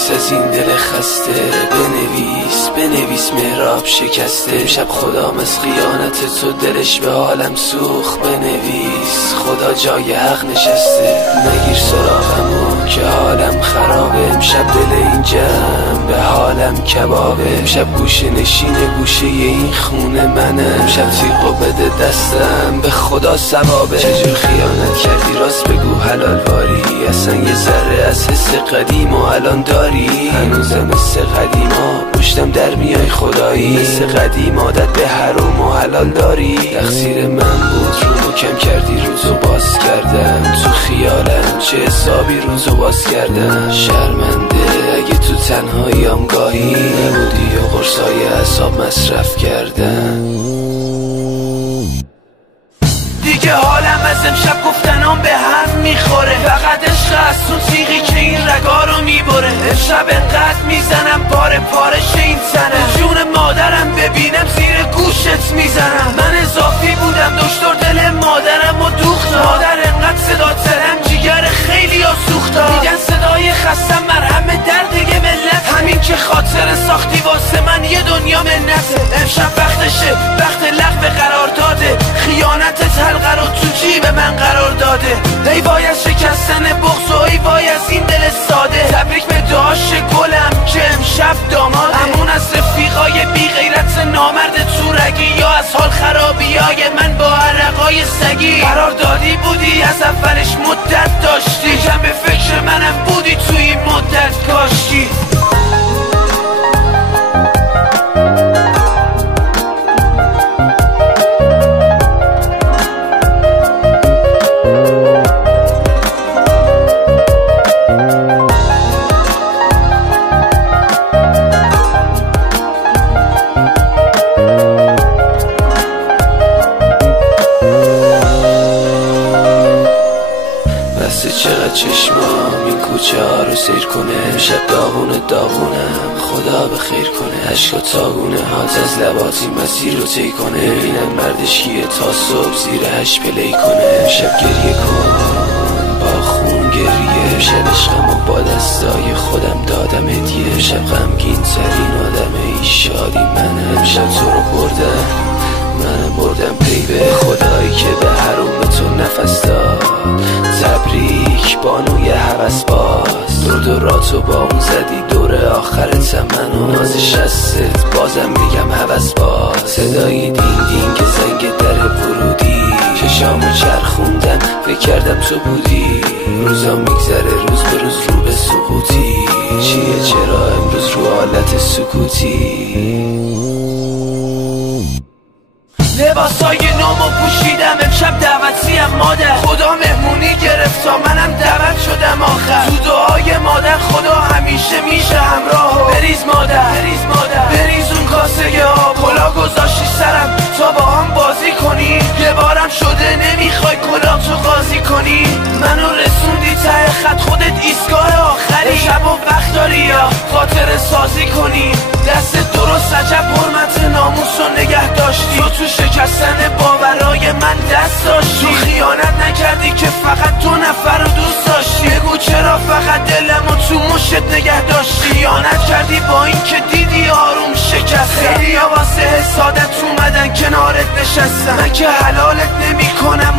بنویس از این دل خسته، بنویس مهراب شکسته. امشب خدام از خیانت تو دلش به حالم سوخت. بنویس خدا جای حق نشسته. نگیر سراغمو که حالم خرابه. امشب دل این جمع به حالم کبابه. امشب گوشه نشین گوشه این خونه منه. امشب تیغو بده دستم به خدا ثوابه. چجور خیانت کردی راست بگو حلال واری. اصلا یه ذره از حس قدیم و الان داری؟ هنوزم مثل قدیما پشتم در میای خدایی. مثل قدیم عادت به حرام و حلال داری. تقصیر من بود رو کم کردی روزو باز کردم. تو خیالم چه حسابی روزو باز کردم. شرمنده اگه تو تنهاییم گاهی نبودی و قرصای اعصاب مصرف کردم. دیگه حالم از امشب گفتنام به هم میخوره. فقط عشق از تو تیغی که این رگا رو میبره. امشب انقدر میزنم پاره پارش این تنم. جون مادرم ببینم زیر گوشت میزنم. من اضافی بودم دکتر دل مادرم و دوختم. مادر انقدر صدا ترم جیگر خیلی ها سوختم. میگن صدای خستم مرهم درد یه ملت. همین که خاطر ساختی واسه من یه دنیا منته. امشب وقتشه وقت لغو قرار داده. خیانتت حلقه رو تو جیب من قرار داده. ای وای از شکستن بغض و ای وای از این دل ساده. تبریک به داش گلم که امشب داماده. همون از رفیقای بی غیرت نامرد تورگی یا از حال خرابیای من با عرقای سگی. قرار دادی بودی از اولش مدت داشتی. جنب فکر منم بودی توی این مدت کاشتی. چقدر چشمام این کوچه ها رو سیر کنه. شب داغونم خدا بخیر کنه. عشقا تاگونه هات از لباتی مسیر رو طی کنه. ببینم مردش کیه تا صبح زیر هش پلی کنه. شب گریه کن با خون گریه. شب عشقمو با دستای خودم دادم هدیه. شب غمگین ترین آدم ای شادی منم. امشب تو رو بردم منم بردم پی به خدایی که به حروم تو نفس داد. تبریک بانوی هوس باز. دوراتو با اون زدی دور آخرتم منو. نازش هستت بازم میگم هوس باز. صدای دین دین که زنگ در ورودی. چشامو چرخوندم فکر کردم تو بودی. روزا میگذره روز به روز رو به سقوطی. چیه چرا امروز رو حالت سکوتی. لباسای نومو پوشیدم امشب دعوتیم مادر. خدا مهمونی گرفت تا منم دعوت شدم آخر. تو دعای مادر خدا همیشه میشه همراه. بریز مادر بریز اون کاسه آب. کلا گذاشتی سرم تا با هم بازی کنی. یه بارم شده نمیخوای کلا تو قاضی کنی. منو رسوندی ته خط خودت ایستگاه آخری. شب و وقت داری یا خاطر سازی کنی. دست درست عجب حرمت ناموس رو نگه داشتی. تو شکستن باورای من دست داشتی. تو خیانت نکردی که فقط 2 نفر رو دوست داشتی. بگو چرا فقط دلمو تو مشت نگه داشتی. خیانت کردی با این که دیدی آروم شکسته. خیلی ها واسه حسادت اومدن کنارت نشستن. من که حلالت نمی کنم